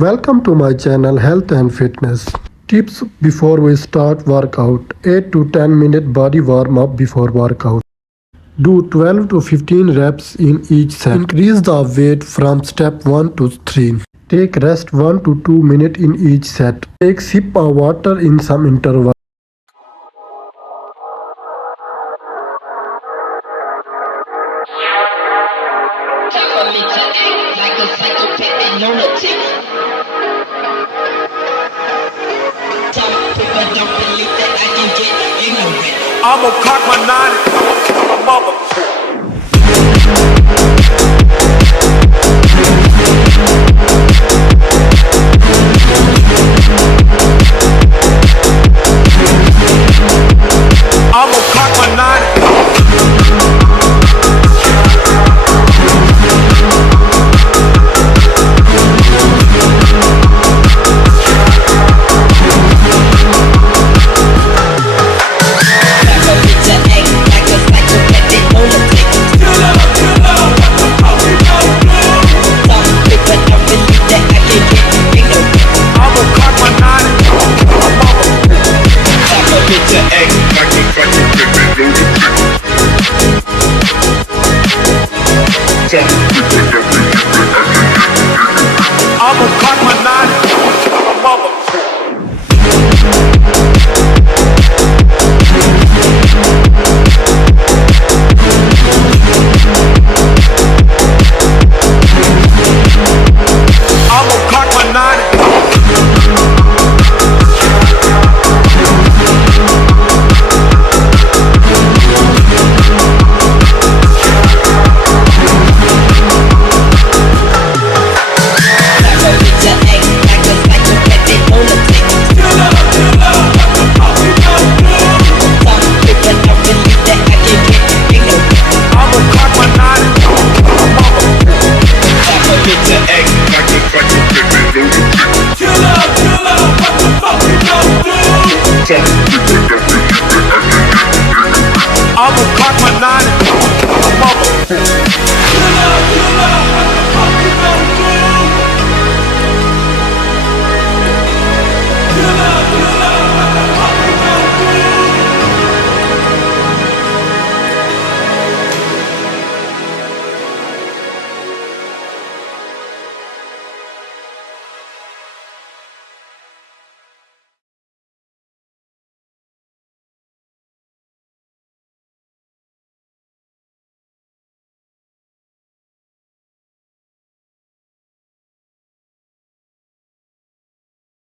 Welcome to my channel Health and Fitness. Tips before we start workout. 8 to 10 minute body warm up before workout. Do 12 to 15 reps in each set. Increase the weight from step 1 to 3. Take rest 1 to 2 minutes in each set. Take sip of water in some interval. Time for me to act like a psychopathic lunatic. Some people don't believe that I can get ignorant. I'ma cock my nine and my mother. I'ma cock my nine. I'ma cock my nine.